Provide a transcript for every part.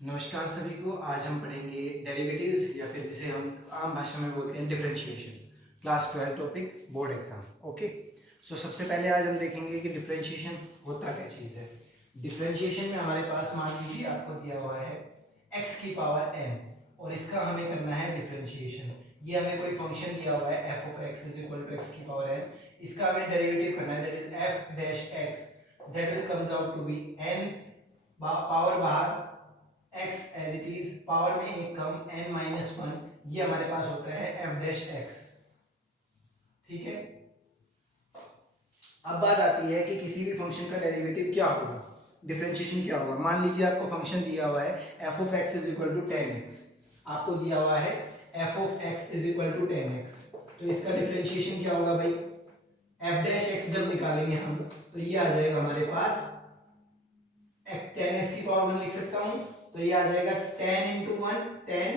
नमस्कार सभी को। आज हम पढ़ेंगे डेरिवेटिव्स या फिर जिसे हम आम भाषा में बोलते हैं differentiation. Class 12 topic board exam. Okay, so सबसे पहले आज हम देखेंगे कि डिफरेंशिएशन होता क्या चीज़ है। डिफरेंशिएशन में हमारे पास मान लीजिए आपको दिया हुआ है x की पावर n और इसका हमें करना है डिफरेंशिएशन। ये हमें कोई फंक्शन दिया हुआ है f of x is equal to x की पावर n, इसका हमें डेरिवेटिव करना है, that is f dash x, that will comes out to be n, power बाहर x as it is, power में एक कम n माइनस वन, ये हमारे पास होता है f डैश x। ठीक है, अब बात आती है कि किसी भी फंक्शन का डेरिवेटिव क्या होगा, डिफरेंशिएशन क्या होगा। मान लीजिए आपको फंक्शन दिया हुआ है f of x is equal to 10x, आपको दिया हुआ है f of x is equal to 10x, तो इसका डिफरेंशिएशन क्या होगा भाई, f डैश x जब निकालेंगे हम तो ये आ जाएगा हमारे पास 10x की पावर 1 लिख सकता हूं, तो ये आ जाएगा 10 इंटू 1 10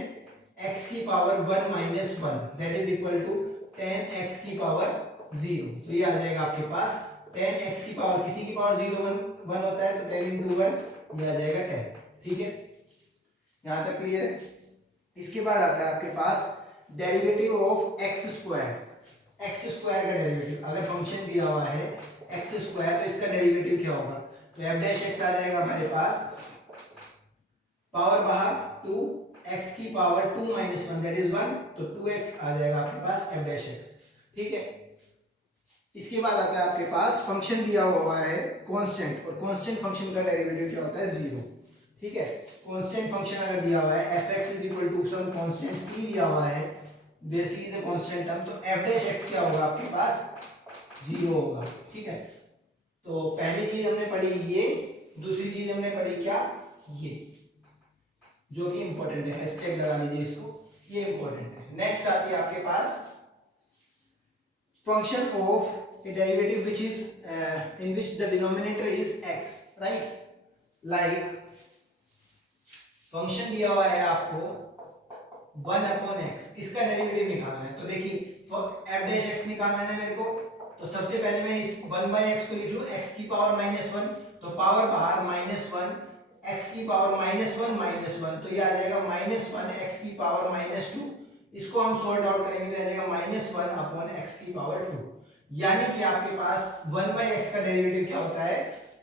x की power 1 minus 1, that is equal to 10x की पावर 0। तो ये आ जाएगा आपके पास 10x की पावर, किसी की पावर 0 1 होता है तो 10 इंटू 1 ये आ जाएगा 10। ठीक है, यहां तक क्लियर है। इसके बाद आता है आपके पास derivative of x square. X square का डेरिवेटिव, अगर फंक्शन दिया हुआ है एक्स स्क्वायर तो इसका डेरिवेटिव क्या होगा, तो एफ डैश एक्स आ जाएगा हमारे पास, पावर बाहर 2 x की पावर 2 माइनस 1 दैट इज 1, तो 2x आ जाएगा आपके पास f डैश x। ठीक है, इसके बाद आता है आपके पास फंक्शन दिया हुआ है कांस्टेंट, और कांस्टेंट फंक्शन का डेरिवेटिव क्या होता है, 0। ठीक है, कांस्टेंट फंक्शन अगर दिया हुआ है fx is equal to some constant c दिया हुआ है, where c is a constant term, तो f डैश x क्या होगा आपके पास, 0 होगा। ठीक है, तो पहली चीज हमने पढ़ी ये, दूसरी चीज हमने पढ़ी क्या, ये जो कि इंपॉर्टेंट है, हैशटैग लगा लीजिए इसको, ये इंपॉर्टेंट है। नेक्स्ट आती है आपके पास function of a derivative which is in which the denominator is x, right. Like function दिया हुआ है आपको 1 अपॉन x, इसका डेरिवेटिव निकालना है, तो देखिए f डैश x निकालना है मेरे को, तो सबसे पहले मैं इस 1 बाय x को लिख लूं, x की पावर -1, तो पावर बाहर -1 x की पावर -1 तो ये आ जाएगा -1 x की पावर -2, इसको हम सॉर्ट आउट करेंगे तो आ जाएगा -1 अपॉन x की पावर 2, यानी कि आपके पास 1 बाय x का डेरिवेटिव क्या होता है,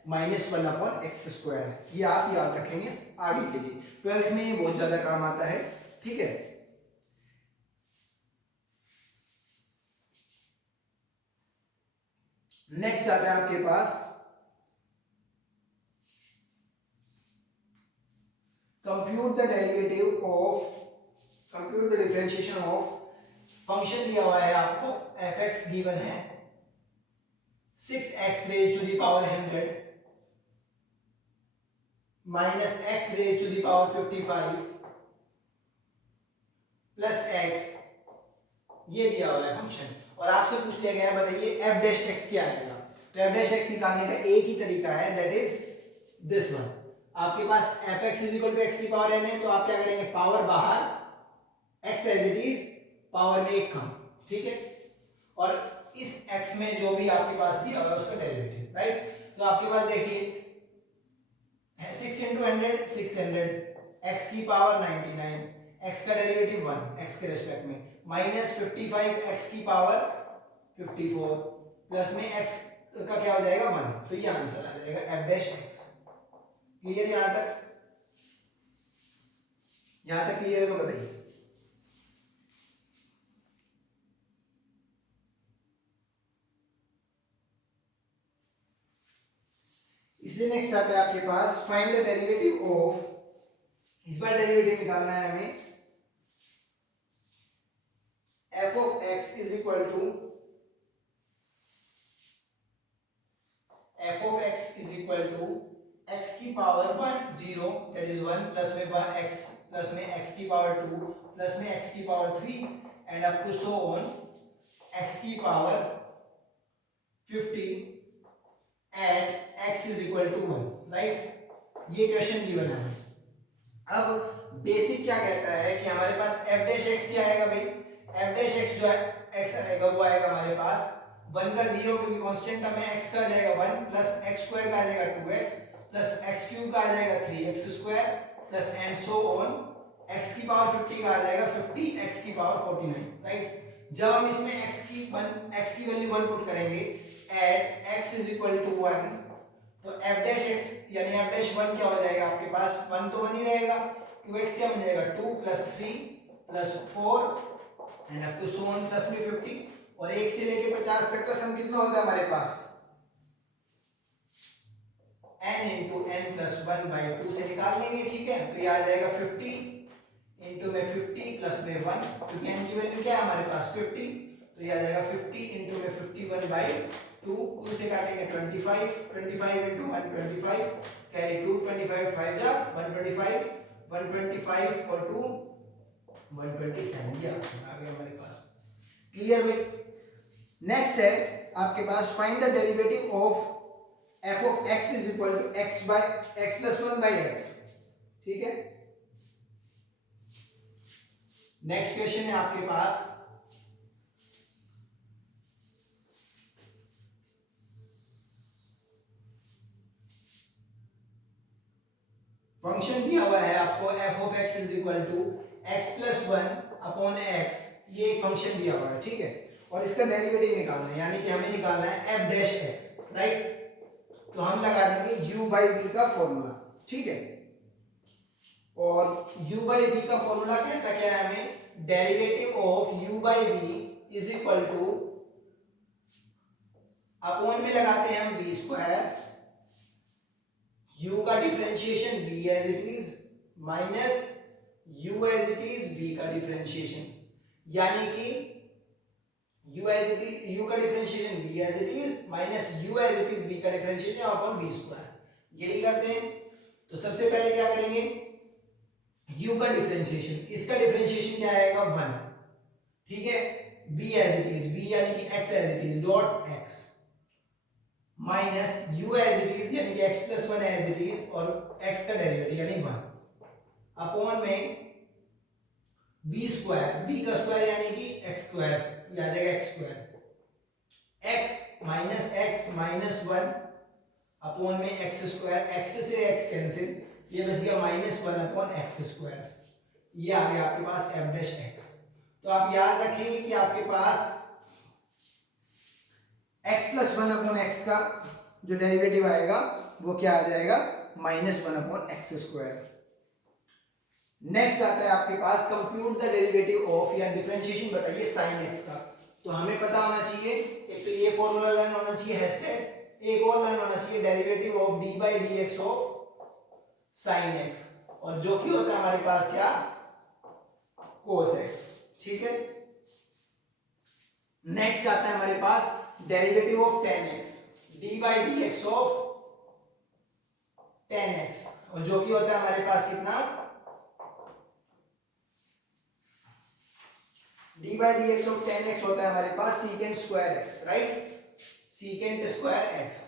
-1 अपॉन एक्स स्क्वायर। ये आप याद रखेंगे आगे के लिए, 12th में ये बहुत ज्यादा काम आता है। ठीक है, नेक्स्ट आता है आपके पास compute the differentiation of function दिया हुआ है आपको fx गिवन है 6x raised to the power 100 minus x raised to the power 55 plus x, ये दिया हुआ है फंक्शन, और आपसे पूछ लिया गया है बताइए f डैश x क्या आएगा, तो f डैश x निकालने का एक ही तरीका है, दैट इज दिस वन। आपके पास fx is equal to x की पावर n है, तो आप क्या करेंगे, पावर बाहर x as it is, power में एक कम। ठीक है, और इस x में जो भी आपके पास दिया हुआ है उसका डेरिवेटिव, राइट। तो आपके पास देखिए 6 इंटू 100 600, x की पावर 99, x का डेरिवेटिव 1 x के रेस्पेक्ट में, माइनस 55 x की पावर 54, प्लस में x का क्या हो जाएगा 1, तो ये आंसर आ जाएगा f डैश x। क्लियर, यहां तक क्लियर है तो बताइए। इससे नेक्स्ट आता है आपके पास फाइंड द डेरिवेटिव ऑफ, इस बार डेरिवेटिव निकालना है हमें, f of x is equal to f of x is equal to x की पावर 1 0 दैट इज 1, प्लस में x, प्लस में x की पावर 2, प्लस में x की power 3 and up to so on x की power 50 at x is equal to 1, right. ये question given है। अब बेसिक क्या कहता है कि हमारे पास f डैश x क्या आएगा भाई, f डैश x जो है x आएगा वो आएगा हमारे पास 1 का 0, क्योंकि कांस्टेंट टर्म है, x का आ जाएगा 1, प्लस x स्क्वायर का आ जाएगा 2x, प्लस x क्यूब का आ जाएगा 3x square, plus and so on, x की पावर 50 का आ जाएगा 50 x की पावर 49, राइट। जब हम इसमें x की वैल्यू 1 पुट करेंगे at x is equal to 1, तो f डैश x यानी f डैश 1 क्या हो जाएगा आपके पास, 1 तो 1 ही रहेगा, 2x क्या बन जाएगा 2 plus 3 plus 4 and up to so on plus में 50, और 1 से लेके 50 तक का सम कितना होता है हमारे पास, n इंटू n प्लस 1/2 से निकाल लेंगे, ठीक है। तो ये आ जाएगा 50 इंटू में 50 प्लस में 1, क्योंकि n की वैल्यू क्या है हमारे पास 50, तो ये आ जाएगा 50 इंटू में 51/2, 2 से काटेंगे 25, 25 इंटू 1 25, कैरी 2, 25 5 जा 125, 125 और 2 127, ये आ गया हमारे पास। क्लियर भाई। नेक्स्ट है आपके पास find the derivative of f of x is equal to x plus 1 by x, ठीक है। नेक्स्ट क्वेश्चन है आपके पास, फंक्शन दिया हुआ है आपको f of x is equal to x plus 1 upon x, ये एक फंक्शन दिया हुआ है, ठीक है। और इसका डेरिवेटिव निकालना है, यानी कि हमें निकालना है f डैश x, राइट। तो हम लगा देंगे u बाई v का फॉर्मूला, ठीक है। और u बाई v का फॉर्मूला कहता क्या है हमें, derivative of u by v is equal to, upon में लगाते हैं हम v स्क्वायर, u का differentiation v as it is minus u as it is v का डिफरेंशिएशन, यानी कि u as it is, u का differentiation v as it is minus u as it is v का differentiation upon v square, यही करते हैं। तो सबसे पहले क्या करेंगे, u का डिफरेंशिएशन, इसका डिफरेंशिएशन क्या आएगा 1, ठीक है। v as it is, v यानी कि x as it is dot x minus u as it is यानी कि x plus 1 as it is और x का डेरिवेटिव यानी 1 अपॉन में v स्क्वायर, v का स्क्वायर यानी कि x स्क्वायर, ये आ जाएगा x square, x minus 1 upon में x स्क्वायर, x से x कैंसिल, ये बच गया माइनस 1 अपॉन x स्क्वायर, ये आ गया आपके पास f डैश x। तो आप याद रखेंगे कि आपके पास x प्लस 1 अपॉन x का जो डेरिवेटिव आएगा वो क्या आ जाएगा, minus 1 upon x square. Next आता है आपके पास कंप्यूट द डेरिवेटिव ऑफ, या डिफरेंशिएशन बताइए साइन x का। तो हमें पता होना चाहिए, एक तो ये फॉर्मूला लर्न होना चाहिए हैशटैग, एक और लर्न होना चाहिए derivative of d by d x of sine x, और जो कि होता है हमारे पास क्या, कोस x, ठीक है। नेक्स्ट आता है हमारे पास derivative of tan x, d by d x of tan x, और जो कि होता है हमारे पास कितना, d by d x of tan x होता है हमारे पास secant square x, right, secant square x।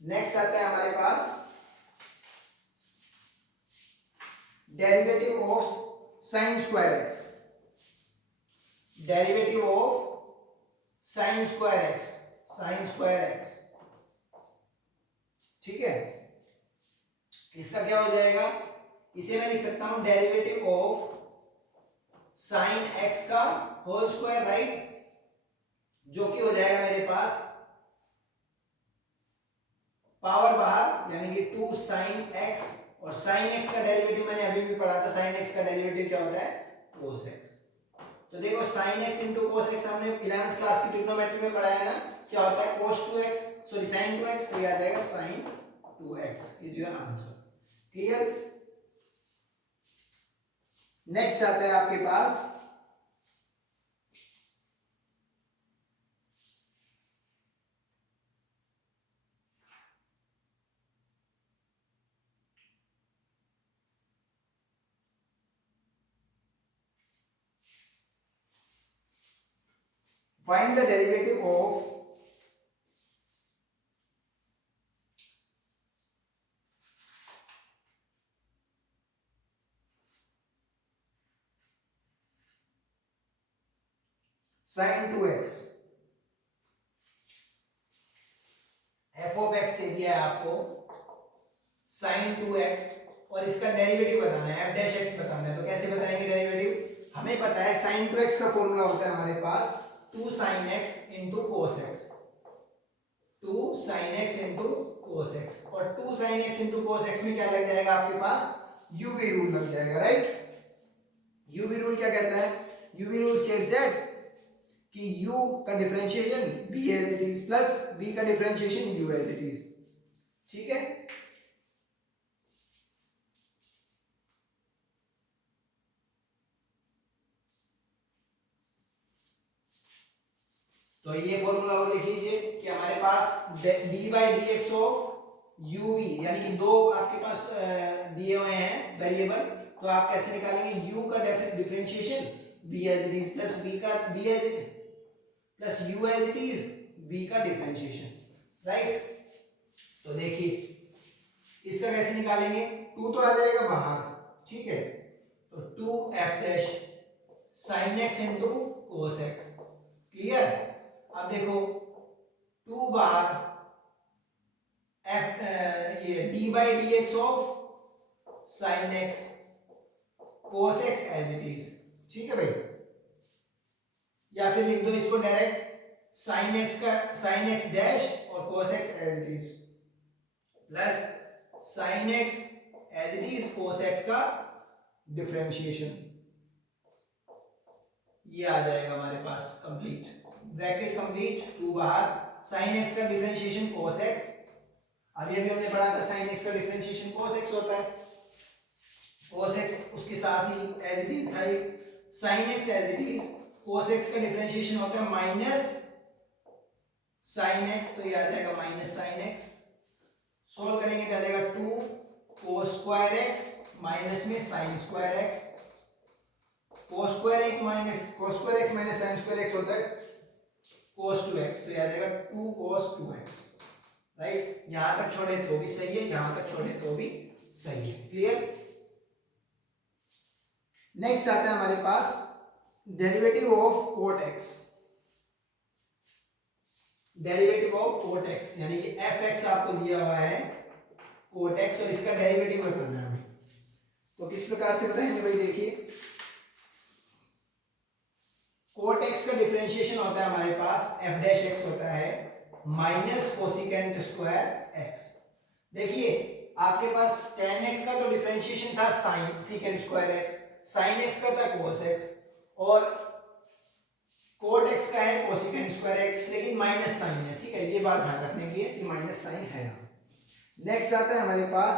Next आता है हमारे पास derivative of sine square x, derivative of sine square x, sine square x, ठीक है। इसका क्या हो जाएगा, इसे मैं लिख सकता हूं डेरिवेटिव ऑफ साइन x का होल स्क्वायर, राइट, जो कि हो जाएगा मेरे पास पावर बाहर यानी कि 2 साइन x, और साइन x का डेरिवेटिव मैंने अभी भी पढ़ा था, साइन x का डेरिवेटिव क्या होता है, cos x। तो देखो sine x into cos x हमने 11th क्लास की ट्रिग्नोमेट्री में पढ़ा है ना, क्या होता है cos 2x, sorry sin 2x, तो ये आ जाएगा sin 2x is your answer. Clear. Next आता है आपके पास find the derivative of sin 2x, f of x दे दिया है आपको sin 2x और इसका डेरिवेटिव बताना है, एफ डैश एक्स बताना है। तो कैसे बताएंगे डेरिवेटिव? हमें पता है साइन टू एक्स का फॉर्मूला होता है हमारे पास 2 sin x into cos x, 2 sin x into cos x, और 2 sin x into cos x में क्या लग जाएगा आपके पास? यूवी रूल लग जाएगा, राइट। यूवी रूल क्या कहता है? यूवी रूल स्टेट्स दैट कि u का differentiation v as it is plus v का differentiation u as it is, ठीक है। तो ये फॉर्मूला और लिख लीजिए कि हमारे पास d by d x of u v, यानी कि दो आपके पास दिए हुए हैं वेरिएबल, तो आप कैसे निकालेंगे? u का differentiation v as it is plus v का v as plus u as it is v का डिफरेंशिएशन, राइट। तो देखिए इसका कैसे निकालेंगे? 2 तो आ जाएगा बाहर, ठीक है, तो 2f dash sin x into cos x, clear. अब देखो 2 बार f ये d by d x of sin x cos x as it is, ठीक है भाई। या फिर लिख दो इसको डायरेक्ट sin x डैश और cos x as it is plus sin x as it is cos x का डिफरेंशिएशन, ये आ जाएगा हमारे पास कंप्लीट, ब्रैकेट कंप्लीट, 2 बाहर, sin x का डिफरेंशिएशन cos x, अभी हमने पढ़ा था sin x का डिफरेंशिएशन cos x होता है, cos x उसके साथ ही एज इट इज था, sin x as it is, cos x का डिफरेंशिएशन होता है माइनस sin x, तो ये आ जाएगा माइनस sin x, सोल्व करेंगे तो आ जाएगा 2 cos स्क्वायर x माइनस में sin square x, cos square x minus sin square x होता है cos 2x, तो ये आ जाएगा 2 cos 2x, राइट। यहां तक छोड़े तो भी सही है, यहां तक छोड़े तो भी सही है, क्लियर। नेक्स्ट आता है हमारे पास derivative of cot x, derivative of cot x यानी कि fx आपको दिया हुआ है cot x और इसका डेरिवेटिव बताना है हमें। तो किस प्रकार से बताएंगे भाई? देखिए cot x का डिफरेंशिएशन होता है हमारे पास f डैश x होता है माइनस कोसिकेंट स्क्वायर x। देखिए आपके पास tan x का जो डिफरेंशिएशन था sin secant square x, sin x का था cos x, और cot x का है कोसिकेंट स्क्वायर x, लेकिन माइनस साइन है, ठीक है, ये बात ध्यान रखने की है कि माइनस साइन है यहाँ। नेक्स्ट आता है हमारे पास